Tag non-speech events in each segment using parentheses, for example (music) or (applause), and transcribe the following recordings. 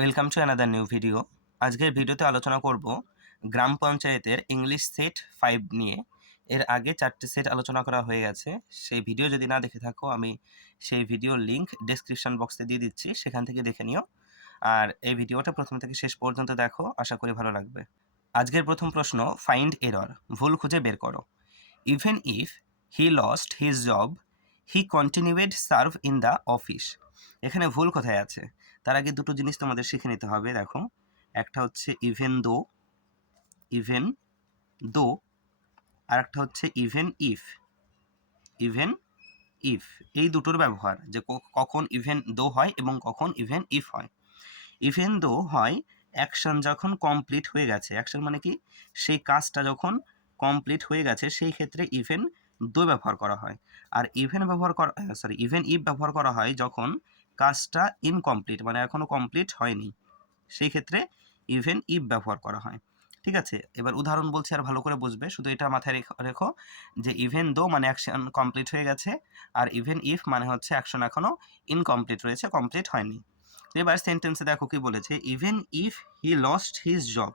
Welcome to another new video আজকের ভিডিওতে আলোচনা করব গ্রাম পঞ্চায়েতের ইংলিশ সেট ফাইভ নিয়ে। এর আগে চারটে সেট আলোচনা করা হয়ে গেছে। সেই ভিডিও যদি না দেখে থাকো, আমি সেই ভিডিওর লিঙ্ক ডেসক্রিপশন বক্সে দিয়ে দিচ্ছি, সেখান থেকে দেখে নিও। আর এই ভিডিওটা প্রথম থেকে শেষ পর্যন্ত দেখো, আশা করি ভালো লাগবে। আজকের প্রথম প্রশ্ন ফাইন্ড এরর ভুল খুঁজে বের করো। Even if he lost his job he continued serve in the office এখানে ভুল কোথায় আছে? তার আগে দুটো জিনিস তোমাদের শিখে নিতে হবে, দেখো। একটা হচ্ছে ইভেন দো ইভেন দো আর একটা হচ্ছে ইভেন ইফ ইভেন ইফ এই দুটোর ব্যবহার, যে কখন ইভেন দো হয় এবং কখন ইভেন ইফ হয়। ইভেন দো হয় অ্যাকশন যখন কমপ্লিট হয়ে গেছে অ্যাকশন মানে কি? সেই কাজটা যখন কমপ্লিট হয়ে গেছে, সেই ক্ষেত্রে ইভেন দো ব্যবহার করা হয়। আর ইভেন ব্যবহার করা সরি ইভেন ইফ ব্যবহার করা হয় যখন কাজটা ইনকমপ্লিট মানে এখনও কমপ্লিট হয়নি। সেই ক্ষেত্রে ইভেন ইফ ব্যবহার করা হয়। ঠিক আছে? এবার উদাহরণ বলছি আর ভালো করে বুঝবে। শুধু এটা মাথায় রেখো- রেখো যে ইভেন দো মানে অ্যাকশন কমপ্লিট হয়ে গেছে, আর ইভেন ইফ মানে হচ্ছে অ্যাকশন এখনও ইনকমপ্লিট রয়েছে কমপ্লিট হয়নি। এবার সেন্টেন্সে দেখো কি বলেছে even if he lost his job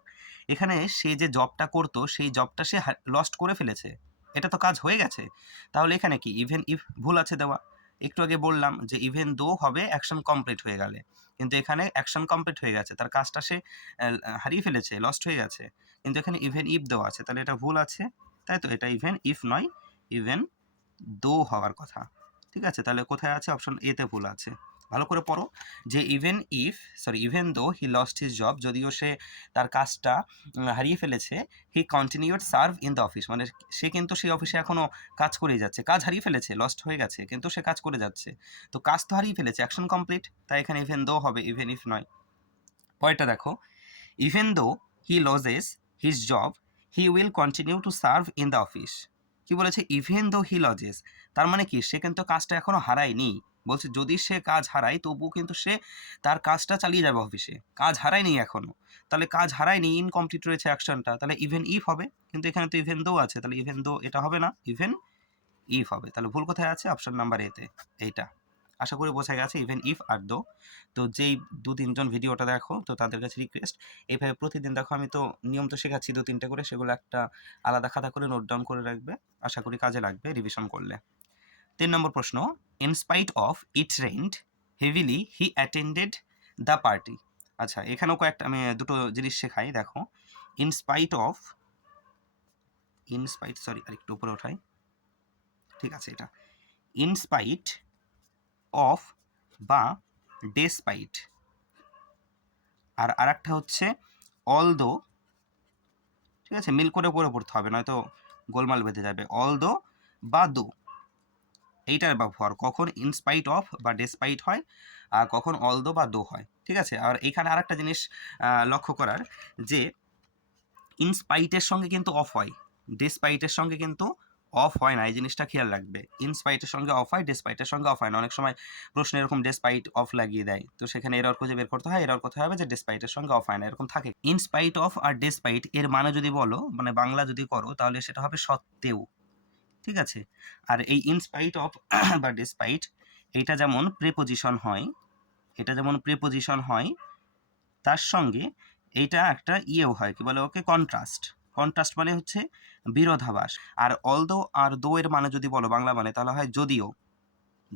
এখানে সে যে জবটা করতো, সেই জবটা সে লস্ট করে ফেলেছে। এটা তো কাজ হয়ে গেছে। তাহলে এখানে কি? ইভেন ইফ ভুল আছে দেওয়া। একটু আগে বললাম যে ইভেন দো হবে অ্যাকশন কমপ্লিট হয়ে গেলে। কিন্তু এখানে অ্যাকশন কমপ্লিট হয়ে গেছে। তার কাজটা সে হারিয়ে ফেলেছে লস্ট হয়ে গেছে। কিন্তু এখানে ইভেন ইফ দো আছে, তাহলে এটা ভুল আছে। তাই তো? এটা ইভেন ইফ নয় ইভেন দো হওয়ার কথা। ঠিক আছে? তাহলে কোথায় আছে? অপশন এতে ভুল আছে। ভালো করে পড়ো যে even if sorry even though he lost his job যদিও সে তার কাজটা হারিয়ে ফেলেছে he continued serve in the office মানে সে কিন্তু সেই অফিসে এখনও কাজ করেই যাচ্ছে। কাজ হারিয়ে ফেলেছে লস্ট হয়ে গেছে, কিন্তু সে কাজ করে যাচ্ছে। তো কাজ তো হারিয়ে ফেলেছে অ্যাকশন কমপ্লিট তাই এখানে ইভেন দো হবে ইভেন ইফ নয়। পরেরটা দেখো even though he loses his job he will continue to serve in the office কি বলেছে? ইভেন দো হি লজেস তার মানে কি? সে কিন্তু কাজটা এখনও হারায়নি। বলছে, যদি সে কাজ হারায়, তবুও কিন্তু সে তার কাজটা চালিয়ে যাবে অফিসে কাজ হারায়নি এখনও। তাহলে কাজ হারায়নি ইনকমপ্লিট রয়েছে অ্যাকশনটা তাহলে ইভেন ইফ হবে, কিন্তু এখানে তো ইভেন দো আছে। তাহলে ইভেন দো এটা হবে না ইভেন ইফ হবে। তাহলে ভুল কোথায় আছে? অপশন নাম্বার এতে এইটা। আশা করি বোঝা গেছে ইভেন ইফ আর দো তো যেই দু তিনজন ভিডিওটা দেখো, তো তাদের কাছে রিকোয়েস্ট এইভাবে প্রতিদিন দেখো, আমি তো নিয়ম তো শেখাচ্ছি দু তিনটে করে, সেগুলো একটা আলাদা খাতা করে নোট ডাউন করে রাখবে। আশা করি কাজে লাগবে রিভিশন করলে। তিন নম্বর প্রশ্ন in spite of it rained heavily he attended the party আচ্ছা এখানেও কয়েকটা, আমি দুটো জিনিস শেখাই, দেখো। In spite of in spite sorry আরেকটু উপরে ওঠাই। ঠিক আছে এটা। ইন স্পাইট অফ বা ডেসপাইট আর আরেকটা হচ্ছে অল দো ঠিক আছে, মিল করে পরে পড়তে হবে, নয়তো গোলমাল বেঁধে যাবে। অল দো বা দো এইটার ব্যবহার, কখন ইনস্পাইট অফ বা ডেসপাইট হয় আর কখন অল দো বা দো হয়, ঠিক আছে? আর এখানে আরেকটা জিনিস লক্ষ্য করার যে ইনস্পাইটের সঙ্গে কিন্তু অফ হয় ডেসপাইটের সঙ্গে কিন্তু অফ হয় না, এই জিনিসটা খেয়াল রাখবে। ইনস্পাইটের সঙ্গে অফ হয় ডেসপাইটের সঙ্গে অফ হয় না। অনেক সময় প্রশ্ন এরকম ডেসপাইট অফ লাগিয়ে দেয়। তো সেখানে এরর খুঁজে বের করতে হয় এরর কোথায় হবে যে ডেসপাইটের সঙ্গে অফ হয় না, এরকম থাকে। ইনস্পাইট অফ আর ডেসপাইট এর মানে যদি বলো মানে বাংলা যদি করো, তাহলে সেটা হবে সত্ত্বেও। ঠিক আছে? আর এই ইনস্পাইট অফ (coughs) বা ডেসপাইট এইটা যেমন প্রেপোজিশন হয়, এটা যেমন প্রেপোজিশন হয়, তার সঙ্গে এইটা একটা ইয়েও হয়, কি বলে ওকে? কন্ট্রাস্ট কন্ট্রাস্ট মানে হচ্ছে বিরোধাভাস। আর অলদো আর দো এর মানে যদি বলো বাংলা মানে তাহলে হয় যদিও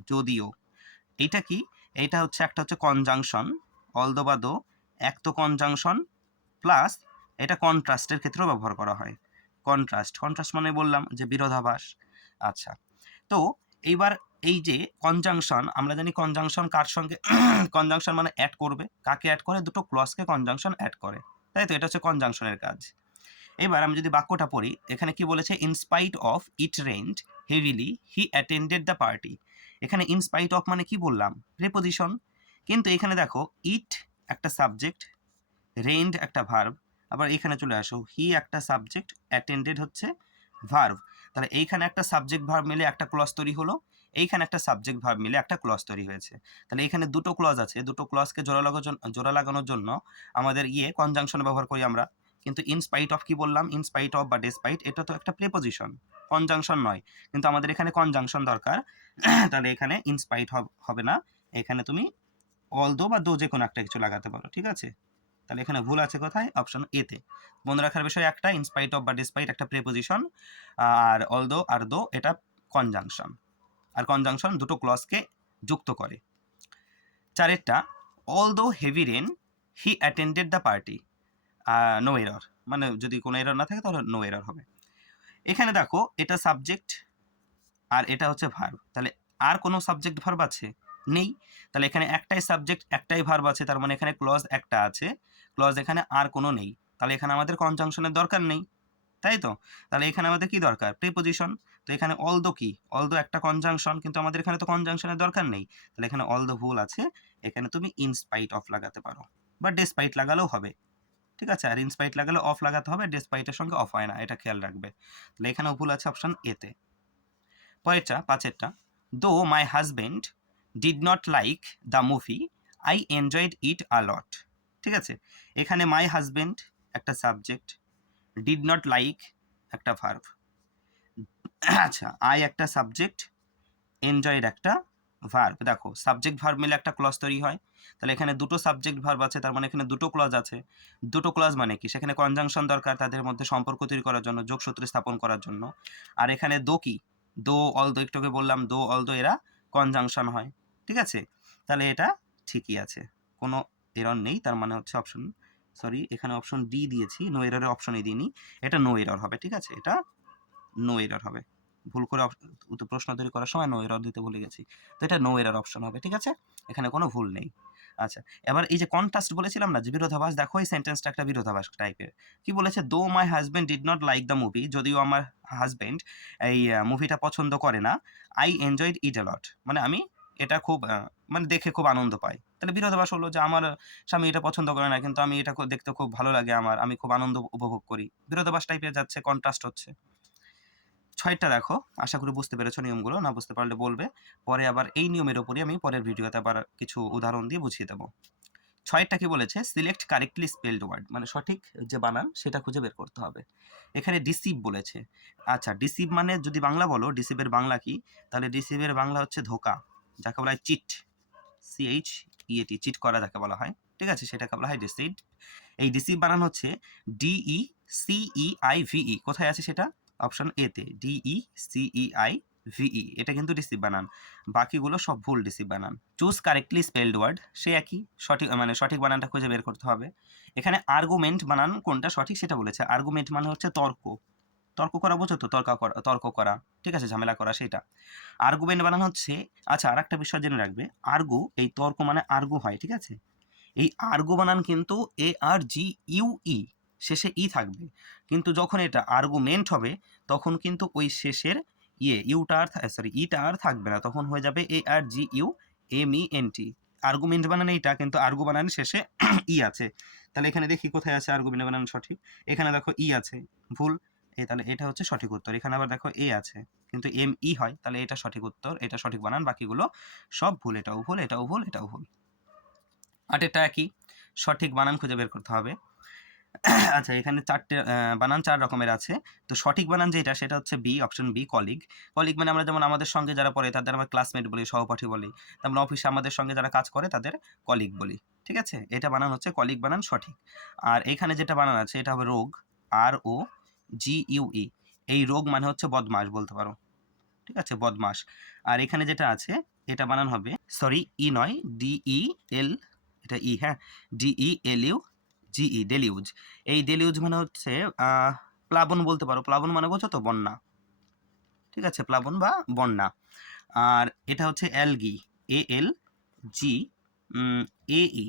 যদিও। এইটা কি? এইটা হচ্ছে একটা হচ্ছে কনজাংশন অলদো বা দো এক তো কনজাংশন প্লাস এটা কন্ট্রাস্টের ক্ষেত্রেও ব্যবহার করা হয়। কন্ট্রাস্ট কন্ট্রাস্ট মানে বললাম যে বিরোধাভাস। আচ্ছা তো এইবার এই যে কনজাংশন আমরা জানি কনজাংশন কার সঙ্গে (coughs) কনজাংশন মানে অ্যাড করবে। কাকে অ্যাড করে? দুটো ক্লসকে কনজাংশন অ্যাড করে। তাই তো? এটা হচ্ছে কনজাংশনের কাজ। এবার আমি যদি বাক্যটা পড়ি, এখানে কি বলেছে? In spite of it rained heavily he attended the party এখানে ইনস্পাইট অফ মানে কি বললাম? প্রেপোজিশন কিন্তু এখানে দেখো ইট একটা সাবজেক্ট রেন্ড একটা ভার্ব আবার এখানে চলে আসো। হি একটা সাবজেক্ট অ্যাটেন্ডেড হচ্ছে ভার্ব তাহলে এইখানে একটা সাবজেক্ট ভার্ব মিলে একটা ক্লজ তৈরি হলো। এইখানে একটা সাবজেক্ট ভার্ব মিলে একটা ক্লজ তৈরি হয়েছে। তাহলে এখানে দুটো ক্লজ আছে। দুটো ক্লজকে জোড়া লাগানোর জোড়া লাগানোর জন্য আমাদের ইয়ে কনজাংশন ব্যবহার করি আমরা। কিন্তু ইনস্পাইট অফ কি বললাম? ইনস্পাইট অফ বা ডেসপাইট এটা তো একটা প্রেপোজিশন কনজাংশন নয়। কিন্তু আমাদের এখানে কনজাংশন দরকার। (clears throat) তাহলে এখানে ইনস্পাইট হবে না। এখানে তুমি অল দো বা দো যে কোনো একটা কিছু লাগাতে পারো। ঠিক আছে? তাহলে এখানে ভুল আছে কোথায়? অপশন এতে মনে রাখার বিষয় একটা ইনস্পাইট অফ বা ডিসপাইট একটা প্রেপোজিশন আর অল দো আর দো এটা কনজাংশন আর কনজাংশন দুটো ক্লজকে যুক্ত করে। চারেরটা although heavy rain he attended the party no error মানে যদি কোনো এরর না থাকে, তাহলে নো এরর হবে। এখানে দেখো, এটা সাবজেক্ট আর এটা হচ্ছে ভার্ব তাহলে আর কোনো সাবজেক্ট ভার্ব আছে? নেই। তাহলে এখানে একটাই সাবজেক্ট একটাই ভার্ব আছে। তার মানে এখানে ক্লজ একটা আছে। ক্লজ এখানে আর কোনো নেই। তাহলে এখানে আমাদের কনজাংশনের দরকার নেই? তাই তো? তাহলে এখানে আমাদের কি দরকার? প্রিপোজিশন তো এখানে অল দো কি? অল দো একটা কনজাংশন কিন্তু আমাদের এখানে তো কনজাংশনের দরকার নেই। তাহলে এখানে অল দো ভুল আছে। এখানে তুমি ইনস্পাইট অফ লাগাতে পারো। বা ডেসপাইট লাগালেও হবে। ঠিক আছে? আর ইনস্পাইট লাগালে অফ লাগাতে হবে। ডেসপাইটের সঙ্গে অফ হয় না। এটা খেয়াল রাখবে। তাহলে এখানেও ভুল আছে অপশন এতে পরেরটা, পাঁচেরটা। Though my husband did not like the movie I enjoyed it a lot ঠিক আছে? এখানে মাই হাজবেন্ড একটা সাবজেক্ট ডিড নট লাইক একটা ভার্ভ আচ্ছা আই একটা সাবজেক্ট এনজয়ের একটা ভার্ব দেখো সাবজেক্ট ভার্ব মিলে একটা ক্লজ তৈরি হয়। তাহলে এখানে দুটো সাবজেক্ট ভার্ব আছে, তার মানে এখানে দুটো ক্লজ আছে। দুটো ক্লজ মানে কি? সেখানে কনজাংশন দরকার তাদের মধ্যে সম্পর্ক তৈরি করার জন্য, যোগসূত্র স্থাপন করার জন্য। আর এখানে দো কি? দো অল দো একটুকে বললাম, দো অল দো এরা কনজাংশন হয়। ঠিক আছে? তাহলে এটা ঠিকই আছে। কোনো এরর নেই, তার মানে হচ্ছে অপশন সরি এখানে অপশন ডি দিয়েছি নো এররের অপশনই দিইনি, এটা নো এরর হবে, ঠিক আছে? এটা নো এরর হবে। ভুল করে উত্তর প্রশ্ন তৈরি করার সময় নো এরর দিতে ভুলে গেছি। তো এটা নো এরর অপশন হবে, ঠিক আছে? এখানে কোনো ভুল নেই। আচ্ছা এবার এই যে কন্ট্রাস্ট বলেছিলাম না, যে বিরোধাভাস, দেখো এই সেন্টেন্সটা একটা বিরোধাভাস টাইপের কি বলেছে? Though my husband did not like the movie যদিও আমার হাজবেন্ড এই মুভিটা পছন্দ করে না আই এনজয়েড ইট লট মানে আমি এটা খুব মানে দেখে খুব আনন্দ পাই তাহলে বিরোধাভাস হলো যে, আমার স্বামী এটা পছন্দ করে না, কিন্তু আমি এটা দেখতে খুব ভালো লাগে আমার, আমি খুব আনন্দ উপভোগ করি। বিরোধাভাস টাইপের যাচ্ছে কন্ট্রাস্ট হচ্ছে। ছয়টা দেখো, আশা করি বুঝতে পেরেছ নিয়মগুলো, না বুঝতে পারলে বলবে। পরে আবার এই নিয়মের ওপরই আমি পরের ভিডিওতে আবার কিছু উদাহরণ দিয়ে বুঝিয়ে দেবো। ছয়টা কি বলেছে? সিলেক্ট কারেক্টলি স্পেলড ওয়ার্ড মানে সঠিক যে বানান, সেটা খুঁজে বের করতে হবে। এখানে ডিসিভ বলেছে। আচ্ছা ডিসিভ মানে যদি বাংলা বলো ডিসিভের বাংলা কি? তাহলে ডিসিভের বাংলা হচ্ছে ধোকা। যাকে বলা হয় চিট সিএইচ ইএটি চিট করা যাকে বলা হয়, ঠিক আছে? সেটাকে বলা হয় ডিসিভ এই ডিসিভ বানান হচ্ছে ডিই সিই আই ভিই কোথায় আছে সেটা? অপশন এতে ডিই সিই আই ভিই এটা কিন্তু ডিসিভ বানান। বাকিগুলো সব ভুল ডিসিভ বানান। চুজ কারেক্টলি স্পেলড ওয়ার্ড সে একই। সঠিক মানে সঠিক বানানটা খুঁজে বের করতে হবে। এখানে আর্গুমেন্ট বানান কোনটা সঠিক সেটা বলেছে। আর্গুমেন্ট মানে হচ্ছে তর্ক। তর্ক করা বোঝো তো, তর্ক করা তর্ক করা, ঠিক আছে, ঝামেলা করা সেটা আর্গুমেন্ট বানান হচ্ছে আচ্ছা আর একটা বিষয় জেনে রাখবে। আর্গু এই তর্ক মানে আর্গু হয়, ঠিক আছে? এই আর্গু বানান কিন্তু এ আর জি ইউ ই শেষে ই থাকবে। কিন্তু যখন এটা আর্গুমেন্ট হবে, তখন কিন্তু ওই শেষের ইয়ে ইউটা আর সরি ইটা আর থাকবে না। তখন হয়ে যাবে A R G U M E N T argument বানান এইটা, কিন্তু আর্গু বানান শেষে ই (clears throat) আছে। তাহলে এখানে দেখি কোথায় আছে আর্গুমেন্ট বানান সঠিক। এখানে দেখো ই আছে। ভুল। এ তাহলে এটা হচ্ছে সঠিক উত্তর। এখানে আবার দেখো এ আছে, কিন্তু এম ই হয়, তাহলে এটা সঠিক উত্তর, এটা সঠিক বানান, বাকিগুলো সব ভুল এটাও ভুল এটাও ভুল এটাও ভুল। আটেরটা একই, সঠিক বানান খুঁজে বের করতে হবে। (coughs) আচ্ছা এখানে চারটে বানান চার রকমের আছে। তো সঠিক বানান যেটা, সেটা হচ্ছে B option B colleague colleague মানে আমরা যেমন আমাদের সঙ্গে যারা পড়ে, তাদের আমরা ক্লাসমেট বলি, সহপাঠী বলি। তেমন অফিসে আমাদের সঙ্গে যারা কাজ করে, তাদের কলিগ বলি, ঠিক আছে? এটা বানান হচ্ছে কলিগ বানান সঠিক। আর এখানে যেটা বানান আছে, এটা হবে রোগ আর ও জি ইউ ই এই রোগ মানে হচ্ছে বদমাস বলতে পারো। ঠিক আছে? বদমাস আর এখানে যেটা আছে, এটা বানান হবে সরি ই নয় ডিই এল এটা ই হ্যাঁ D E L U G E deluge এই ডেলিউজ মানে হচ্ছে প্লাবন বলতে পারো। প্লাবন মানে বোঝো তো, বন্যা। ঠিক আছে? প্লাবন বা বন্যা। আর এটা হচ্ছে algae A L G A E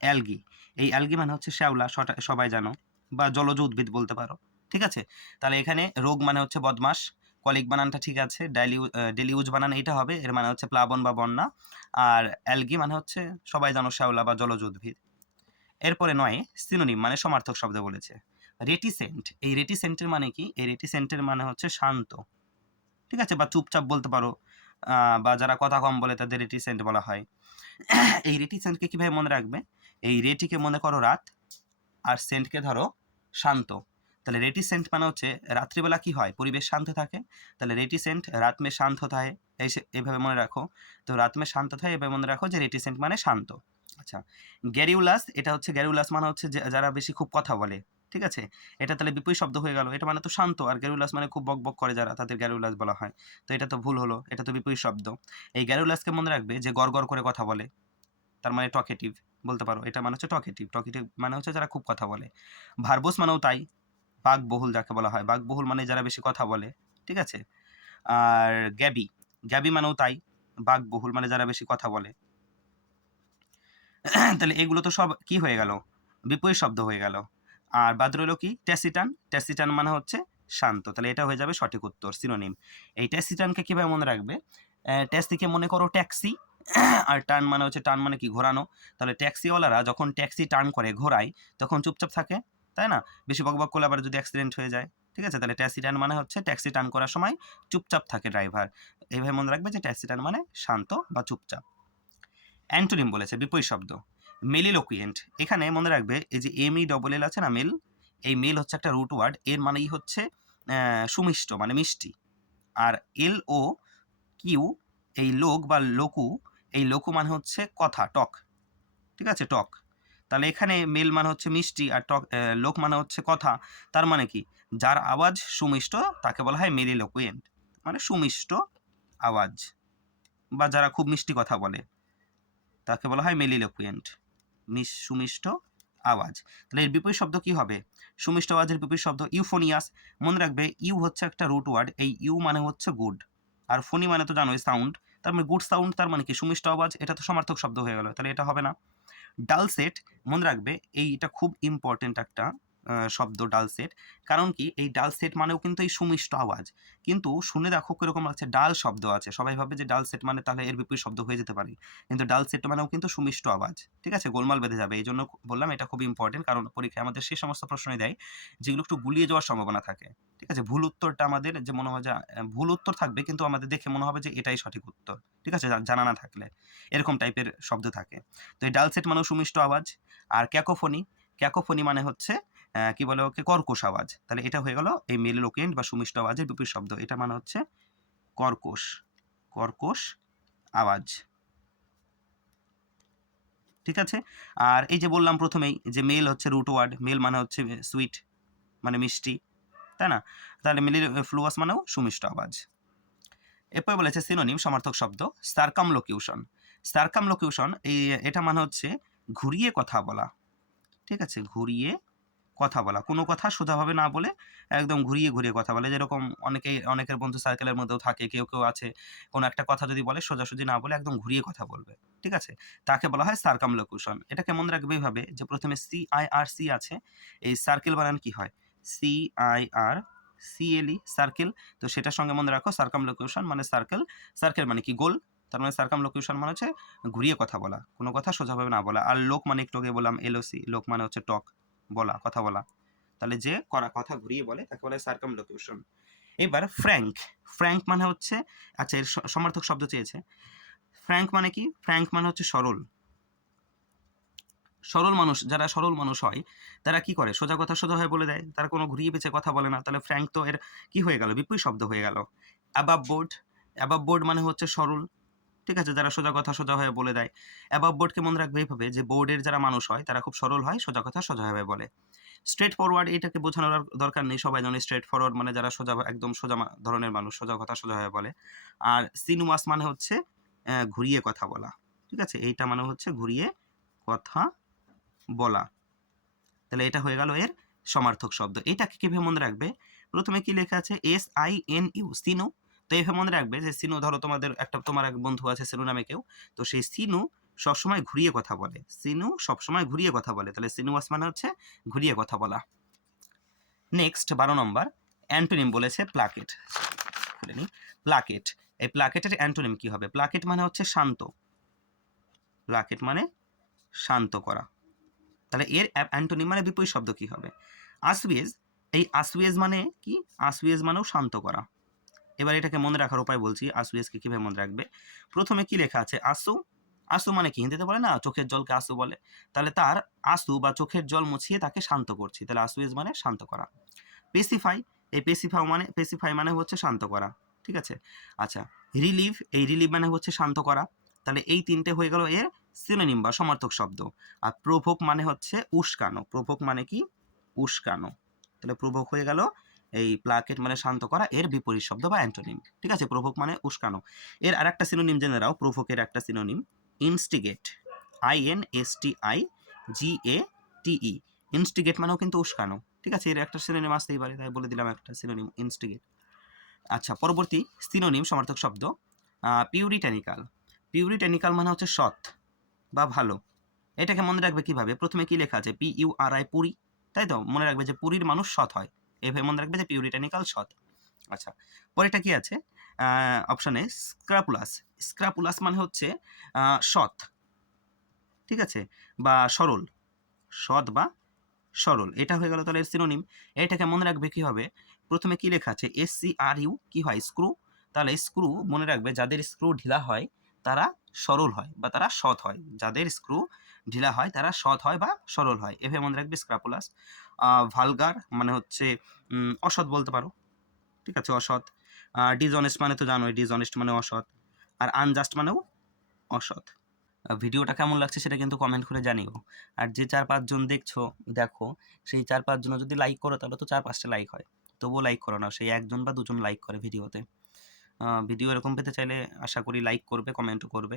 algae এই অ্যালগি মানে হচ্ছে শ্যাওলা সবাই জানো, বা জলজ উদ্ভিদ বলতে পারো। ঠিক আছে? তাহলে এখানে রোগ মানে হচ্ছে বদমাস কলিক বানানটা ঠিক আছে ডেলিউ ডেলিউজ বানান এটা হবে, এর মানে হচ্ছে প্লাবন বা বন্যা। আর অ্যালগি মানে হচ্ছে সবাই জানো শ্যাওলা বা জলজ উদ্ভিদ। এরপরে নয়, সিনোনিম মানে সমার্থক শব্দ বলেছে। রেটিসেন্ট, এই রেটিসেন্টের মানে কি? এই রেটিসেন্টের মানে হচ্ছে শান্ত। ঠিক আছে? বা চুপচাপ বলতে পারো বা যারা কথা কম বলে তাদের রেটিসেন্ট বলা হয়। এই রেটিসেন্টকে কীভাবে মনে রাখবে? এই রেটিকে মনে করো রাত, আর সেন্টকে ধরো শান্ত। তাহলে রেটিসেন্ট মানে হচ্ছে রাত্রিবেলা কি হয়? পরিবেশ শান্ত থাকে। তাহলে রেটিসেন্ট রাত মে শান্ত থাকে এই এইভাবে মনে রাখো। তো রাত মে শান্ত থাকে এভাবে মনে রাখো যে রেটিসেন্ট মানে শান্ত। আচ্ছা গ্যারিউলাস এটা হচ্ছে গ্যারিউলাস মানে হচ্ছে যারা বেশি খুব কথা বলে, ঠিক আছে? এটা তাহলে বিপরীত শব্দ হয়ে গেল। এটা মানে তো শান্ত, আর গ্যারুলাস মানে খুব বক বক করে যারা, তাদের গ্যারুলাস বলা হয়। তো এটা তো ভুল হলো, এটা তো বিপরীত শব্দ। এই গ্যারুলাসকে মনে রাখবে যে গড় করে কথা বলে। তার মানে টকেটিভ বলতে পারো। এটা মানে হচ্ছে টকেটিভ টকেটিভ মানে হচ্ছে যারা খুব কথা বলে। ভার্বোস মানেও তাই। বাকবহুল যাকে বলা হয়, বাকবহুল মানে যারা বেশি কথা বলে, ঠিক আছে? আর গ্যাবি গ্যাবি মানেও তাই, বাকবহুল মানে যারা বেশি কথা বলে। (clears throat) তাহলে এগুলো তো সব কি হয়ে গেল? বিপরীত শব্দ হয়ে গেল। আর বাদ রইল কি? ট্যাসিটান ট্যাসিটান মানে হচ্ছে শান্ত। তাহলে এটা হয়ে যাবে সঠিক উত্তর সিনোনিম এই ট্যাসিটানকে কীভাবে মনে রাখবে? ট্যাক্সিকে মনে করো ট্যাক্সি, (clears throat) আর টার্ন মানে হচ্ছে টার্ন মানে কি? ঘোরানো। তাহলে ট্যাক্সিওয়ালারা যখন ট্যাক্সি টার্ন করে, ঘোরায়, তখন চুপচাপ থাকে? তাই না? বেশি বকবক করলে আবার যদি অ্যাক্সিডেন্ট হয়ে যায়, ঠিক আছে? তাহলে ট্যাক্সি টার্ন মানে হচ্ছে ট্যাক্সি টার্ন করার সময় চুপচাপ থাকে ড্রাইভার এইভাবে মনে রাখবে যে ট্যাক্সি টার্ন মানে শান্ত বা চুপচাপ। অ্যান্টোনিম বলেছে, বিপরীত শব্দ। মেলিলোকুয়েন্ট এখানে মনে রাখবে, এই যে এম ই ডবল এল আছে না মেল এই মেল হচ্ছে একটা রুট ওয়ার্ড এর মানেই হচ্ছে সুমিষ্ট মানে মিষ্টি। আর এল ও কিউ এই লোক বা লোকু, এই লোকু মানে হচ্ছে কথা, টক। ঠিক আছে? টক। তাহলে এখানে মেল মানে হচ্ছে মিষ্টি আর টক লোক মানে হচ্ছে কথা। তার মানে কি? যার আওয়াজ সুমিষ্ট, তাকে বলা হয় মেলিলোকুয়েন্ট। মানে সুমিষ্ট আওয়াজ। বা যারা খুব মিষ্টি কথা বলে, তাকে বলা হয় মেলিলোকুয়েন্ট। মিস, সুমিষ্ট আওয়াজ। তাহলে এর বিপরীত শব্দ কি হবে? সুমিষ্ট আওয়াজের বিপরীত শব্দ ইউফোনিয়াস। মনে রাখবে, ইউ হচ্ছে একটা রুট ওয়ার্ড, এই ইউ মানে হচ্ছে গুড। আর ফোনি মানে তো জানোই সাউন্ড। তার মানে গুড সাউন্ড তার মানে কি? সুমিষ্ট আওয়াজ, এটা তো সমার্থক শব্দ হয়ে গেল। তাহলে এটা হবে না। ডালসেট মনে রাখবে এইটা খুব ইম্পর্টেন্ট একটা আহ, ডাল সেট। কারণ কি? এই ডাল সেট মানেও কিন্তু এই সুমিষ্ট আওয়াজ। কিন্তু শুনে দেখো কীরকম লাগছে ডাল শব্দ আছে। সবাই ভাবে যে ডাল সেট মানে তাহলে এর বিপরীত শব্দ হয়ে যেতে পারে। কিন্তু ডাল সেট মানেও কিন্তু সুমিষ্ট আওয়াজ। ঠিক আছে? গোলমাল বেঁধে যাবে। এই জন্য বললাম এটা খুব ইম্পর্টেন্ট কারণ পরীক্ষায় আমাদের সেই সমস্ত প্রশ্নই দেয় যেগুলো একটু গুলিয়ে যাওয়ার সম্ভাবনা থাকে। ঠিক আছে? ভুল উত্তরটা আমাদের যে মনে হয় যে ভুল উত্তর থাকবে কিন্তু আমাদের দেখে মনে হবে যে এটাই সঠিক উত্তর। ঠিক আছে? জানা না থাকলে। এরকম টাইপের শব্দ থাকে। তো এই ডাল সেট মানেও সুমিষ্ট আওয়াজ। আর ক্যাকোফোনি ক্যাকোফোনি মানে হচ্ছে কি বলে ওকে? কর্কশ আওয়াজ। তাহলে এটা হয়ে গেল এই মেলিলোকেন্ট বা সুমিষ্ট আওয়াজের বিপরীত শব্দ। এটা মানে হচ্ছে কর্কশ কর্কশ আওয়াজ। ঠিক আছে? আর এই যে বললাম প্রথমেই যে মেল হচ্ছে রুট ওয়ার্ড মেল মানে হচ্ছে সুইট মানে মিষ্টি, তাই না? তাহলে মিলি ফ্লুয়াস মানেও সুমিষ্ট আওয়াজ। এরপরে বলেছে সিনোনিম সমার্থক শব্দ সার্কাম লোকিউশন সার্কাম লোকিউশন এই, এটা মানে হচ্ছে ঘুরিয়ে কথা বলা। ঠিক আছে? ঘুরিয়ে কথা বলা। কোনো কথা সোজাভাবে না বলে একদম ঘুরিয়ে ঘুরিয়ে কথা বলে। যেরকম অনেকে অনেকের বন্ধু সার্কেলের মধ্যেও থাকে, কেউ কেউ আছে, কোনো একটা কথা যদি বলে সোজাসুজি না বলে একদম ঘুরিয়ে কথা বলবে। ঠিক আছে? তাকে বলা হয় সার্কাম লোকুশন এটাকে মনে রাখবে এইভাবে যে প্রথমে সি আই আর সি আছে, এই সার্কেল বানান কি হয়? C I R C L E circle তো সেটার সঙ্গে মনে রাখো সার্কাম লোকেশন মানে সার্কেল সার্কেল মানে কি? গোল। তার মানে সার্কাম লোকেশন মানে হচ্ছে ঘুরিয়ে কথা বলা। কোনো কথা সোজাভাবে না বলা। আর লোক মানে একটু আগে বললাম এলওসি লোক মানে হচ্ছে টক। বলা, কথা বলা। তাহলে যে করা, কথা ঘুরিয়ে বলে, তাকে বলে সার্কাম লোকেশন এবার ফ্র্যাঙ্ক ফ্র্যাঙ্ক মানে হচ্ছে আচ্ছা এর সমার্থক শব্দ চেয়েছে। ফ্র্যাঙ্ক মানে কি? ফ্র্যাঙ্ক মানে হচ্ছে সরল। সরল মানুষ, যারা সরল মানুষ হয়, তারা কি করে? সোজা কথা সোজা হয়ে বলে দেয়। তারা কোনো ঘুরিয়ে পেঁচে কথা বলে না। তাহলে ফ্র্যাঙ্ক তো এর কি হয়ে গেল? বিপরীত শব্দ হয়ে গেল। অ্যাবাব বোর্ড অ্যাবাব বোর্ড মানে হচ্ছে সরল। ঠিক আছে, যারা সোজা কথা সোজা হয়ে বলে দেয়। অ্যাবাব বোর্ডকে মনে রাখবে এইভাবে যে বোর্ডের যারা মানুষ হয়, তারা খুব সরল হয়, সোজা কথা সোজা হয়ে বলে। স্ট্রেট ফরওয়ার্ড এটাকে বোঝানোর দরকার নেই, সবাই জানে স্ট্রেট ফরওয়ার্ড মানে যারা সোজা, একদম সোজা ধরনের মানুষ, সোজা কথা সোজা হয়ে বলে। আর সিনুয়াস মানে হচ্ছে ঘুরিয়ে কথা বলা। ঠিক আছে, এইটা মানে হচ্ছে ঘুরিয়ে কথা বলা। তাহলে এটা হয়ে গেল এর সমার্থক শব্দ। এটাকে কীভাবে মনে রাখবে? প্রথমে কি লেখা আছে? এস আই এন ইউ সিনু তো এইভাবে মনে রাখবে যে সিনু, ধরো তোমাদের একটা, তোমার এক বন্ধু আছে সিনু নামে কেউ, তো সেই সিনু সবসময় ঘুরিয়ে কথা বলে। সিনু সবসময় ঘুরিয়ে কথা বলে। তাহলে সিনুয়াস মানে হচ্ছে ঘুরিয়ে কথা বলা। নেক্সট বারো নম্বর, অ্যান্টোনিম বলেছে প্লাকেট। খুলে নিই। প্লাকেট। এই প্লাকেটের অ্যান্টোনিম কি হবে? প্লাকেট মানে হচ্ছে শান্ত। প্লাকেট মানে শান্ত করা। তাহলে এর অ্যান্টোনিম মানে বিপরীত শব্দ কি হবে? আসওয়েজ এই আসওয়েজ মানে কি? আসওয়েজ মানেও শান্ত করা। এবার এটাকে মনে রাখার উপায় বলছি। আসওয়েজকে কীভাবে মনে রাখবে? প্রথমে কি লেখা আছে? আসু। আসু মানে কি? হিন্দিতে বলে না, চোখের জলকে আসু বলে। তাহলে তার আসু বা চোখের জল মুছিয়ে তাকে শান্ত করছি। তাহলে আসুয়েজ মানে শান্ত করা। পেসিফাই এই পেসিফাই মানে পেসিফাই মানে হচ্ছে শান্ত করা। ঠিক আছে? আচ্ছা রিলিভ এই রিলিভ মানে হচ্ছে শান্ত করা। তাহলে এই তিনটে হয়ে গেল এর সিনোনিম বা সমার্থক শব্দ। আর প্রভোক মানে হচ্ছে উস্কানো। প্রভোক মানে কি? উস্কানো। তাহলে প্রভোক হয়ে গেল এই প্লাকেট মানে শান্ত করা, এর বিপরীত শব্দ বা অ্যান্টোনিম। ঠিক আছে? প্রভোক মানে উস্কানো। এর আর একটা সিনোনিম জেনে নাও, প্রভোকের একটা synonym instigate I N S T I G A T E instigate মানেও কিন্তু উস্কানো। ঠিক আছে? এর একটা সিনোনিম আসতেই পারে, তাই বলে দিলাম একটা সিনোনিম ইনস্টিগেট আচ্ছা পরবর্তী সিনোনিম সমর্থক শব্দ পিউরিটেনিক্যাল পিউরিটেনিক্যাল মানে হচ্ছে সৎ বা ভালো। এটাকে মনে রাখবে কীভাবে? প্রথমে কি লেখা আছে? পি ইউ আর আই পুরী। তাই তো? মনে রাখবে যে পুরীর মানুষ সৎ হয়। এভাবে মনে রাখবে যে পিউরিটেনিক্যাল সৎ আচ্ছা পরেরটা কি আছে? অপশানে স্ক্রাপুলাস স্ক্রাপুলাস মানে হচ্ছে সৎ। ঠিক আছে? বা সরল। সৎ বা সরল। এটা হয়ে গেল তাহলে সিনোনিম এটাকে মনে রাখবে কি হবে? প্রথমে কি লেখা আছে? এস সি আর ইউ কি হয়? স্ক্রু তাহলে স্ক্রু মনে রাখবে যাদের স্ক্রু ঢিলা হয়, তারা সরল হয় বা তারা সৎ হয়। যাদের স্ক্রু ঢিলা হয়, তারা সৎ হয় বা সরল হয়। এভাবে মনে রাখবে স্ক্রাপুলাস ভালগার মানে হচ্ছে অসৎ বলতে পারো। ঠিক আছে, অসৎ। ডিজনেস্ট মানে তো জানোই ডিজনেস্ট মানে অসৎ। আর আনজাস্ট মানেও অসৎ। ভিডিওটা কেমন লাগছে সেটা কিন্তু কমেন্ট করে জানিও। আর যে চার পাঁচজন দেখছ, দেখো, সেই চার পাঁচজন যদি লাইক করো, তাহলে তো চার পাঁচটা লাইক হয়। তবুও লাইক করো না। সেই একজন বা দুজন লাইক করে ভিডিওতে ভিডিও এরকম পেতে চাইলে আশা করি লাইক করবে কমেন্টও করবে।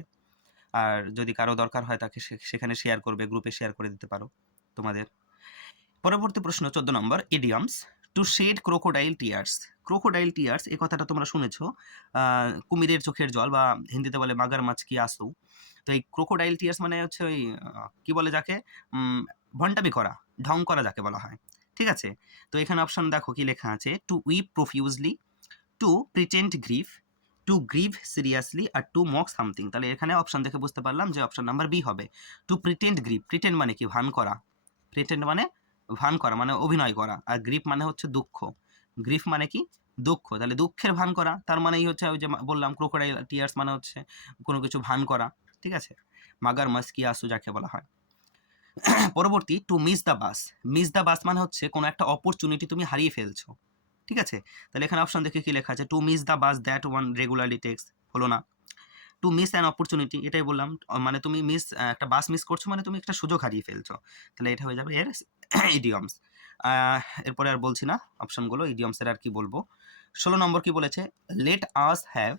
আর যদি কারও দরকার হয় তাকে সেখানে শেয়ার করবে গ্রুপে শেয়ার করে দিতে পারো তোমাদের। পরবর্তী প্রশ্ন, চোদ্দ নম্বর idioms to shed crocodile tears crocodile tears এই কথাটা তোমরা শুনেছ কুমিরের চোখের জল বা হিন্দিতে বলে মাগার মাছ কি আসু তো এই ক্রোকোডাইল টিয়ার্স মানে হচ্ছে ওই কি বলে যাকে? ভণ্ডামি করা, ঢং করা যাকে বলা হয়। ঠিক আছে? তো এখানে অপশন দেখো কি লেখা আছে to weep profusely to pretend grief to grieve seriously R to mock something তাহলে এখানে অপশন দেখে বুঝতে পারলাম যে অপশন নাম্বার বি হবে। টু প্রিটেন্ট গ্রিভ প্রিটেন্ট মানে কি? ভান করা। প্রিটেন্ট মানে ভান করা মানে অভিনয় করা। আর গ্রিপ মানে হচ্ছে দুঃখ। গ্রিফ মানে কি? দুঃখ। তাহলে দুঃখের ভান করা, তার মানেই হচ্ছে ওই যে বললাম ক্রোকোডাইল টিয়ার্স মানে হচ্ছে কোনো কিছু ভান করা, ঠিক আছে? মাগার, মাস্কি, আসু যাকে বলা হয়। (clears throat) পরবর্তী to miss the bus miss the bus মানে হচ্ছে কোনো একটা অপরচুনিটি তুমি হারিয়ে ফেলছো। ঠিক আছে? তাহলে এখানে অপশন দেখে কি লেখা আছে? To miss the bus that one regularly takes হলো না। টু মিস অ্যান অপরচুনিটি এটাই বললাম মানে তুমি মিস একটা বাস মিস করছ মানে তুমি একটা সুযোগ হারিয়ে ফেলছো। তাহলে এটা হয়ে যাবে এর (coughs) ইডিয়মস এরপরে আর বলছি না অপশনগুলো ইডিয়মসের আর কি বলব। ষোলো নম্বর কি বলেছে? Let us have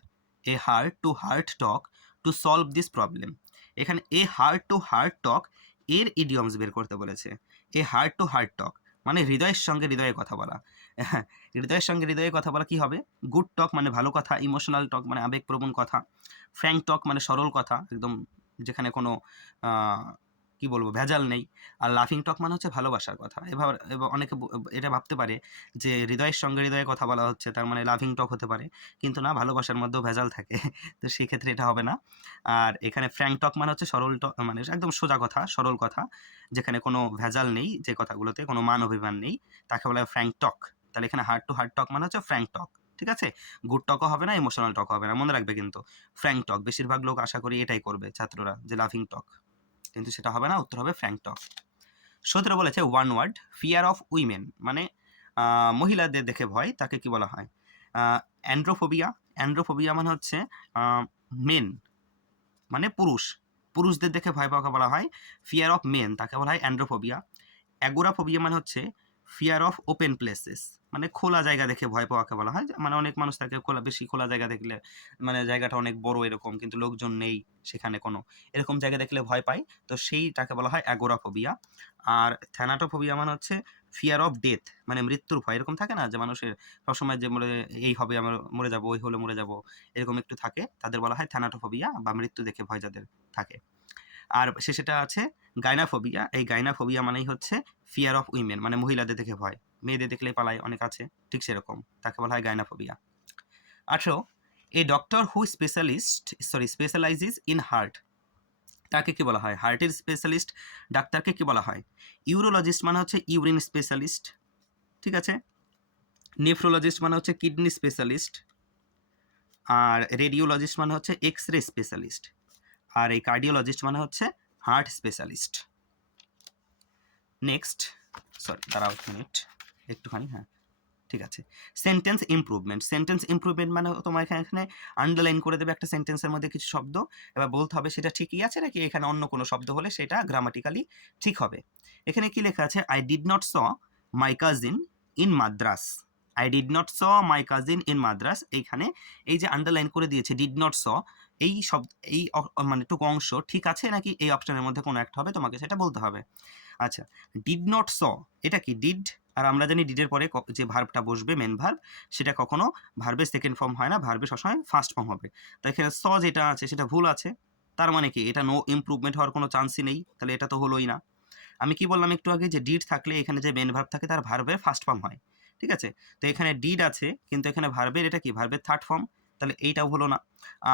a heart to heart talk to solve this problem এখানে a heart to heart talk এর ইডিয়মস বের করতে বলেছে। A heart to heart talk মানে হৃদয়ের সঙ্গে হৃদয়ে কথা বলা। (laughs) হৃদয়ের সঙ্গে হৃদয়ে কথা বলা কি হবে? গুড টক মানে ভালো কথা ইমোশনাল টক মানে আবেগপ্রবণ কথা ফ্র্যাঙ্ক টক মানে সরল কথা, একদম যেখানে কোনো কি বলব, ভেজাল নেই। আর লাফিং টক মানে হচ্ছে ভালোবাসার কথা। এবার অনেকে এটা ভাবতে পারে যে হৃদয়ের সঙ্গে হৃদয়ে কথা বলা হচ্ছে, তার মানে লাভিং টক হতে পারে। কিন্তু না, ভালোবাসার মধ্যেও ভেজাল থাকে, তো সেক্ষেত্রে এটা হবে না। আর এখানে ফ্র্যাঙ্ক টক মানে হচ্ছে সরল টক মানে একদম সোজা কথা, সরল কথা, যেখানে কোনো ভেজাল নেই, যে কথাগুলোতে কোনো মান অভিমান নেই, তাকে বলা হয় ফ্র্যাঙ্ক টক তাহলে এখানে হার্ট টু হার্ট টক মানে হচ্ছে ফ্র্যাঙ্ক টক ঠিক আছে? গুড টকও হবে না ইমোশনাল টক হবে না, মনে রাখবে কিন্তু। ফ্র্যাঙ্ক টক বেশিরভাগ লোক আশা করি এটাই করবে ছাত্ররা, যে লাভিং টক কিন্তু সেটা হবে না, উত্তর হবে ফ্র্যাঙ্ক টক সতেরো বলেছে one word fear of women মানে মহিলাদের দেখে ভয়, তাকে কি বলা হয়? অ্যান্ড্রোফোবিয়া অ্যান্ড্রোফোবিয়া মানে হচ্ছে মেন মানে পুরুষ। পুরুষদের দেখে ভয় পাওয়াকে বলা হয় ফিয়ার অফ মেন তাকে বলা হয় অ্যান্ড্রোফোবিয়া অ্যাগোরাফোবিয়া মানে হচ্ছে ফিয়ার অফ ওপেন প্লেসেস মানে খোলা জায়গা দেখে ভয় পাওয়াকে বলা হয়। মানে অনেক মানুষ থাকে খোলা, বেশি খোলা জায়গা দেখলে মানে জায়গাটা অনেক বড় এরকম, কিন্তু লোকজন নেই সেখানে কোনো। এরকম জায়গা দেখলে ভয় পায়, তো সেইটাকে বলা হয় অ্যাগোরাফোবিয়া আর থ্যানাটোফোবিয়া মানে হচ্ছে ফিয়ার অফ ডেথ মানে মৃত্যুর ভয়। এরকম থাকে না যে মানুষের সবসময় যে এই হবে, আমার মরে যাব, ওই হলে মরে যাব, এরকম একটু থাকে। তাদের বলা হয় থ্যানাটোফোবিয়া বা মৃত্যু দেখে ভয় যাদের থাকে। আর শেষেটা আছে গাইনাফোবিয়া এই গাইনাফোবিয়া মানেই হচ্ছে ফিয়ার অফ উইমেন মানে মহিলাদের দেখে ভয়। মেয়েদের দেখলেই পালায়, অনেক আছে, ঠিক সেরকম, তাকে বলা হয় গাইনাফোবিয়া আঠেরো a doctor who specialist sorry specializes in heart তাকে কি বলা হয়? হার্টের স্পেশালিস্ট ডাক্তারকে কি বলা হয়? ইউরোলজিস্ট মানে হচ্ছে ইউরিন স্পেশালিস্ট ঠিক আছে? নেফ্রোলজিস্ট মানে হচ্ছে কিডনি স্পেশালিস্ট আর রেডিওলজিস্ট মানে হচ্ছে এক্স রে স্পেশালিস্ট আর এই কার্ডিওলজিস্ট মানে হচ্ছে হার্ট স্পেশালিস্ট নেক্সট সরি দাঁড়াও মিনিট একটুখানি হ্যাঁ ঠিক আছে। সেন্টেন্স ইমপ্রুভমেন্ট সেন্টেন্স ইমপ্রুভমেন্ট মানে তোমার এখানে এখানে আন্ডারলাইন করে দেবে একটা সেন্টেন্সের মধ্যে কিছু শব্দ, এবার বলতে হবে সেটা ঠিকই আছে নাকি এখানে অন্য কোনো শব্দ হলে সেটা গ্রামাটিক্যালি ঠিক হবে। এখানে কি লেখা আছে I did not saw my cousin in Madras I did not saw my cousin in Madras এইখানে এই যে আন্ডারলাইন করে দিয়েছে ডিড নট স এই সব, এই মানে টুকু অংশ ঠিক আছে নাকি এই অপশনের মধ্যে কোনো একটা হবে, তোমাকে সেটা বলতে হবে। আচ্ছা ডিড নট স এটা কি ডিড আর আমরা জানি ডিডের পরে যে ভার্বটা বসবে মেন ভার্ব সেটা কখনো ভার্বের সেকেন্ড ফর্ম হয় না ভার্বের সবসময় ফার্স্ট ফর্ম হবে। তো এখানে স যেটা আছে, সেটা ভুল আছে, তার মানে কি? এটা নো ইমপ্রুভমেন্ট হওয়ার কোনো চান্সই নেই, তাহলে এটা তো হলোই না। আমি কি বললাম একটু আগে যে ডিড থাকলে এখানে যে মেন ভার্ব থাকে, তার ভার্বের ফার্স্ট ফর্ম হয়। ঠিক আছে? তো এখানে ডিড আছে, কিন্তু এখানে ভার্বের এটা কি? ভার্বের থার্ড ফর্ম তাহলে এইটাও হলো না।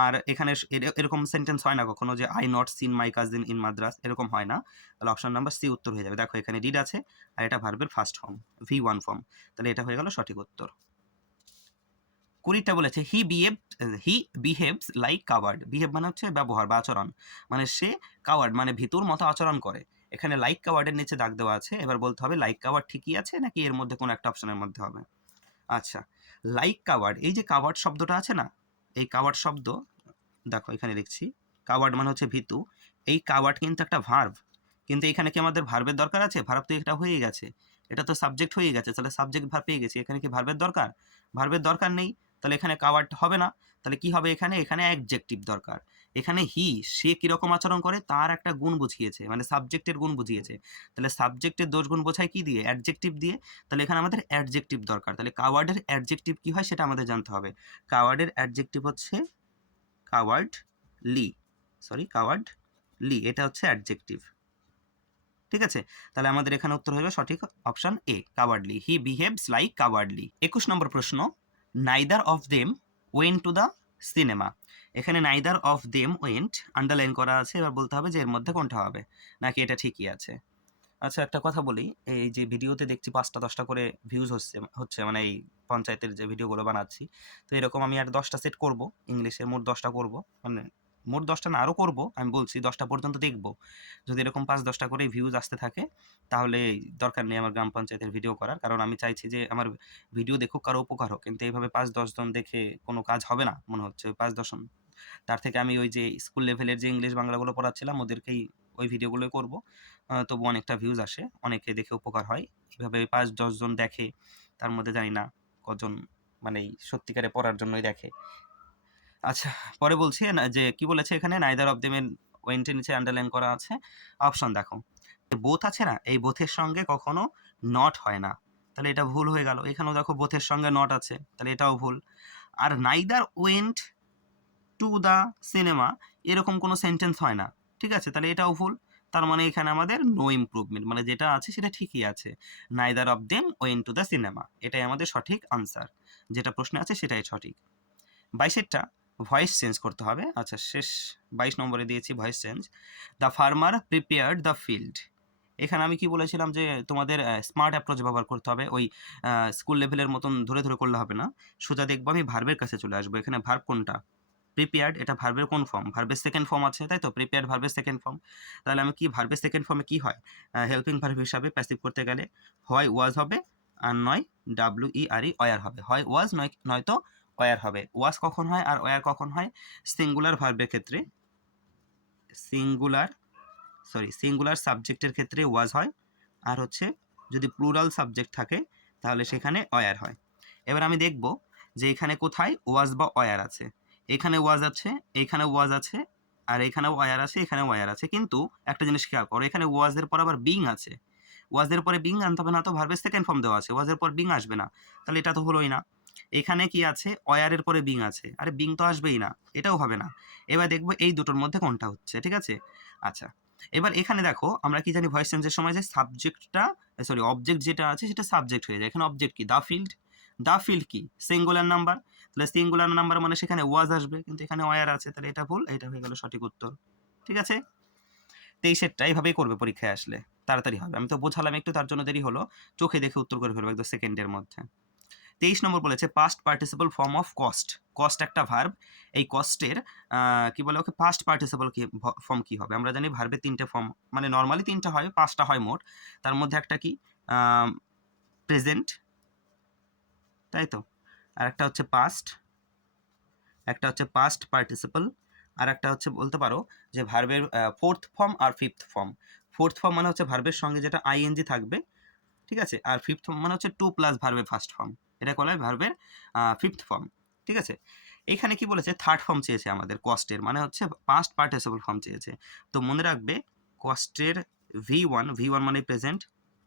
আর এখানে এরকম সেন্টেন্স হয় না কখনো যে I not seen my cousin in Madras এরকম হয় না। তাহলে অপশন নাম্বার সি উত্তর হয়ে যাবে। দেখো, এখানে ডিড আছে, আর এটা ভার্বের first form V one form তাহলে এটা হয়ে গেল সঠিক উত্তর। কুড়িটা বলেছে he behave he behaves like coward behave মানে হচ্ছে ব্যবহার বা আচরণ। মানে সে কাওয়ার্ড মানে ভিতর মতো আচরণ করে। এখানে লাইক কাওয়ার্ডের নিচে দাগ দেওয়া আছে। এবার বলতে হবে লাইক কাওয়ার্ড ঠিকই আছে নাকি এর মধ্যে কোনো একটা অপশনের মধ্যে হবে? আচ্ছা লাইক কাওয়ার্ড এই যে কাওয়ার্ড শব্দটা আছে না? এই কাওয়ার্ড শব্দ, দেখো এখানে লিখছি কাওয়ার্ড মানে হচ্ছে ভিতু। এই কাওয়ার্ড কিন্তু একটা ভার্ভ কিন্তু এখানে কি আমাদের ভার্বের দরকার আছে? ভার্ব তো এটা হয়ে গেছে। এটা তো সাবজেক্ট হয়ে গেছে, তাহলে সাবজেক্ট ভার্ব পেয়ে গেছি। এখানে কি ভার্বের দরকার? ভার্বের দরকার নেই, তাহলে এখানে কাওয়ার্ড হবে না। তাহলে কি হবে এখানে? এখানে অ্যাডজেক্টিভ দরকার। এখানে হি সে কীরকম আচরণ করে তার একটা গুণ বুঝিয়েছে মানে সাবজেক্টের গুণ বুঝিয়েছে। তাহলে সাবজেক্টের দোষ গুণ বোঝায় কি দিয়ে? অ্যাডজেক্টিভ দিয়ে। তাহলে এখানে আমাদের অ্যাডজেক্টিভ দরকার। তাহলে কাওয়ার্ডের অ্যাডজেক্টিভ কি হয় সেটা আমাদের জানতে হবে। কাওয়ার্ডের অ্যাডজেক্টিভ হচ্ছে কাওয়ার্ড লি। Sorry cowardly. এটা হচ্ছে অ্যাডজেক্টিভ ঠিক আছে? তাহলে আমাদের এখানে উত্তর হবে সঠিক option A cowardly he behaves like cowardly একুশ নম্বর প্রশ্ন neither of them went to the cinema. এখানে neither of them went underline করা আছে, এবার বলতে হবে যে এর মধ্যে কোনটা হবে, নাকি এটা ঠিকই আছে। আচ্ছা একটা কথা বলি, এই যে ভিডিওতে দেখছি পাঁচটা দশটা করে ভিউজ হচ্ছে হচ্ছে মানে এই পঞ্চায়েতের যে ভিডিওগুলো বানাচ্ছি, তো এরকম আমি আর দশটা সেট করব, ইংলিশে মোট দশটা করব মানে মোট দশটা না আরও করব। আমি বলছি দশটা পর্যন্ত দেখব। যদি এরকম পাঁচ, দশটা করে ভিউজ আসতে থাকে, তাহলে দরকার নেই আমার গ্রাম পঞ্চায়েতের ভিডিও করার। কারণ আমি চাইছি যে আমার ভিডিও দেখুক, কারও উপকার হোক। কিন্তু এইভাবে পাঁচ দশজন দেখে কোনো কাজ হবে না, মনে হচ্ছে। ওই পাঁচ দশজন তার থেকে আমি ওই যে স্কুল লেভেলের যে ইংলিশ বাংলাগুলো পড়াচ্ছিলাম, ওদেরকেই ওই ভিডিওগুলোই করব। তবু অনেকটা ভিউজ আসে, অনেকে দেখে উপকার হয়। এইভাবে পাঁচ দশজন দেখে, তার মধ্যে জানি না কজন মানে সত্যিকারে পড়ার জন্যই দেখে। আচ্ছা পরে বলছি যে কি বলেছে এখানে? নাইদার অফ দেমের ওয়েন্টের নিচে আন্ডারলাইন করা আছে। অপশন দেখো। বোথ আছে না, এই বোথের সঙ্গে কখনো নট হয় না। তাহলে এটা ভুল হয়ে গেল। এখানেও দেখো বোথের সঙ্গে নট আছে। তাহলে এটাও ভুল। আর neither went to the cinema এরকম কোনো সেন্টেন্স হয় না। ঠিক আছে? তাহলে এটাও ভুল। তার মানে এখানে আমাদের নো ইমপ্রুভমেন্ট মানে যেটা আছে সেটা ঠিকই আছে। Neither of them went to the cinema এটাই আমাদের সঠিক আনসার যেটা প্রশ্নে আছে সেটাই সঠিক। বাইশেরটা ভয়েস চেঞ্জ করতে হবে। আচ্ছা শেষ বাইশ নম্বরে দিয়েছি voice change the farmer prepared the field এখানে আমি কি বলেছিলাম যে, তোমাদের স্মার্ট অ্যাপ্রোচ ব্যবহার করতে হবে। ওই স্কুল লেভেলের মতন ধরে ধরে করলে হবে না। সোজা দেখব আমি ভার্বের কাছে চলে আসব। এখানে ভার্ব কোনটা? প্রিপেয়ার্ড এটা ভার্বের কোন ফর্ম ভার্বের সেকেন্ড ফর্ম আছে, তাই তো? প্রিপেয়ার্ড ভার্বের সেকেন্ড ফর্ম তাহলে আমি কি ভার্বের সেকেন্ড ফর্মে কি হয়? হেল্পিং ভার্ব হিসাবে প্যাসিভ করতে গেলে, হয় ওয়াজ হবে, আর নয় ডাব্লিউ ই আর ই অয়ার হবে। হয় ওয়াজ নয়, নয়তো ওয়ার হবে। ওয়াজ কখন হয় আর ওয়ার কখন হয়? সিঙ্গুলার ভার্বের ক্ষেত্রে। সিঙ্গুলার, সরি, সিঙ্গুলার সাবজেক্টের ক্ষেত্রে ওয়াজ হয়। আর হচ্ছে যদি প্লুরাল সাবজেক্ট থাকে, তাহলে সেখানে অয়ার হয়। এবার আমি দেখব যে এখানে কোথায় ওয়াজ বা অয়ার আছে। এখানে ওয়াজ আছে, এখানে ওয়াজ আছে, আর এখানে ওয়ার আছে এখানে ওয়ার আছে। কিন্তু একটা জিনিস খেয়াল করো, এখানে ওয়াজের পর আবার বিং আছে। ওয়াজের পরে বিং আনতে হবে না তো ভার্বের সেকেন্ড ফর্ম দেওয়া আছে। ওয়াজের পর বিং আসবে না। তাহলে এটা তো হলোই না। এখানে কি আছে? অয়ারের পরে বিং আছে। আরে বিং তো আসবেই না, এটাও হবে না। এবার দেখব এই দুটোর মধ্যে কোনটা হচ্ছে, ঠিক আছে? আচ্ছা এবার এখানে দেখো আমরা কি জানি ভয়েস চেঞ্জের সময় যে সাবজেক্টটা সরি অবজেক্ট যেটা আছে সেটা সাবজেক্ট হয়ে যায়। এখানে অবজেক্ট কি? দা ফিল্ড দা ফিল্ড কি? সিঙ্গুলার নাম্বার তাহলে সিঙ্গুলার নাম্বার মানে সেখানে ওয়াজ আসবে, কিন্তু এখানে ওয়ার আছে, তাহলে এটা ভুল, এটা হয়ে গেল সঠিক উত্তর। ঠিক আছে? তেইশেরটা এইভাবেই করবে পরীক্ষায় আসলে, তাড়াতাড়ি হবে। আমি তো বোঝালাম একটু, তার জন্য দেরি হলো। চোখে দেখে উত্তর করে ফেলব একদম সেকেন্ডের মধ্যে। তেইশ নম্বর বলেছে past participle form of cost cost একটা ভার্ব এই কস্টের কি বলে ওকে? পাস্ট পার্টিসিপল কি ফর্ম কি হবে? আমরা জানি ভার্বের তিনটে ফর্ম মানে নর্মালি তিনটা হয় পাঁচটা হয় মোট। তার মধ্যে একটা কি? প্রেজেন্ট তাই তো? আর একটা হচ্ছে পাস্ট একটা হচ্ছে পাস্ট পার্টিসিপল আর একটা হচ্ছে বলতে পারো যে ভার্বের ফোর্থ ফর্ম আর ফিফথ ফর্ম ফোর্থ ফর্ম মানে হচ্ছে ভার্বের সঙ্গে যেটা আইএনজি থাকবে, ঠিক আছে? আর ফিফথ ফর্ম মানে হচ্ছে টু প্লাস ভার্বের ফার্স্ট ফর্ম এটা বলা হয় ভার্বের ফিফথ ফর্ম ঠিক আছে? এখানে কি বলেছে? থার্ড ফর্ম চেয়েছে আমাদের কস্টের মানে হচ্ছে পাস্ট পার্টিসিপল ফর্ম চেয়েছে। তো মনে রাখবে কস্টের ভি ওয়ান ভি ওয়ান মানে প্রেজেন্ট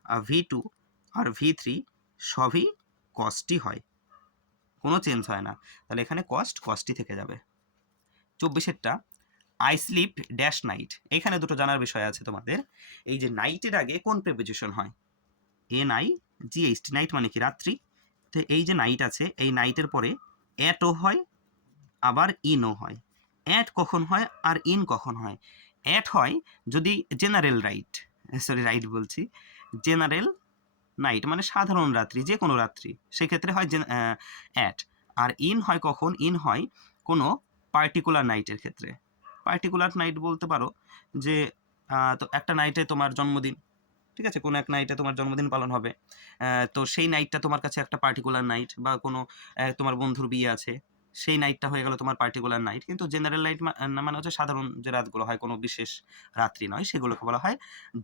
আর ভি টু আর ভি থ্রি সবই কস্টই হয়। কোনো চেঞ্জ হয় না। তাহলে এখানে কস্ট কস্টই থেকে যাবে। চব্বিশেরটা আই স্লিপ ড্যাশ নাইট এখানে দুটো জানার বিষয় আছে তোমাদের। এই যে নাইটের আগে কোন প্রেপোজিশন হয়? এন আই টি নাইট মানে কি? রাত্রি। তো এই যে নাইট আছে, এই নাইটের পরে অ্যাটও হয়, আবার ইনও হয়। অ্যাট কখন হয় আর ইন কখন হয়? অ্যাট হয় যদি জেনারেল রাইট সরি রাইট বলছি জেনারেল নাইট মানে সাধারণ রাত্রি যে কোনো রাত্রি। সেক্ষেত্রে হয় অ্যাট আর ইন হয় কখন? ইন হয় কোনো পার্টিকুলার নাইটের ক্ষেত্রে। পার্টিকুলার নাইট বলতে পারো যে তো একটা নাইটে তোমার জন্মদিন। ঠিক আছে? কোনো এক নাইটে তোমার জন্মদিন পালন হবে। তো সেই নাইটটা তোমার কাছে একটা পার্টিকুলার নাইট বা কোনো তোমার বন্ধুর বিয়ে আছে, সেই নাইটটা হয়ে গেল তোমার পার্টিকুলার নাইট কিন্তু জেনারেল নাইট মানে হচ্ছে সাধারণ যে রাতগুলো হয়, কোনো বিশেষ রাত্রি নয়, সেগুলোকে বলা হয়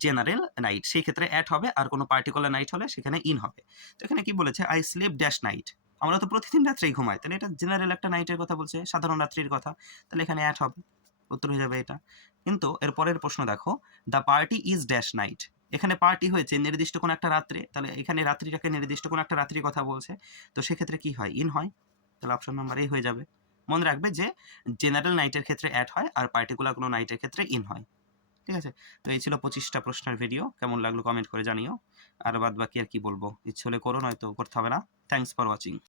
জেনারেল নাইট সেই ক্ষেত্রে অ্যাট হবে, আর কোনো পার্টিকুলার নাইট হলে সেখানে ইন হবে। তো এখানে কি বলেছে? আই স্লিপ ড্যাশ নাইট আমরা তো প্রতিদিন রাত্রেই ঘুমাই, তাহলে এটা জেনারেল একটা নাইটের কথা বলছে, সাধারণ রাত্রির কথা। তাহলে এখানে অ্যাট হবে, উত্তর হয়ে যাবে এটা। কিন্তু এর পরের প্রশ্ন দেখো the party is dash night এখানে পার্টি হয়েছে নির্দিষ্ট কোনো একটা রাত্রে, তাহলে এখানে রাত্রিটাকে নির্দিষ্ট কোনো একটা রাত্রির কথা বলছে। তো সেক্ষেত্রে কি হয়? ইন হয়। তাহলে অপশন নাম্বার এই হয়ে যাবে। মনে রাখবে যে জেনারেল নাইটের ক্ষেত্রে অ্যাড হয় আর পার্টিকুলার কোনো নাইটের ক্ষেত্রে ইন হয়। ঠিক আছে? তো এই ছিল পঁচিশটা প্রশ্নের ভিডিও কেমন লাগল কমেন্ট করে জানিও। আর বাদ বাকি আর কি বলব? ইচ্ছে হলে করো, নয়তো করতে হবে না। Thanks for watching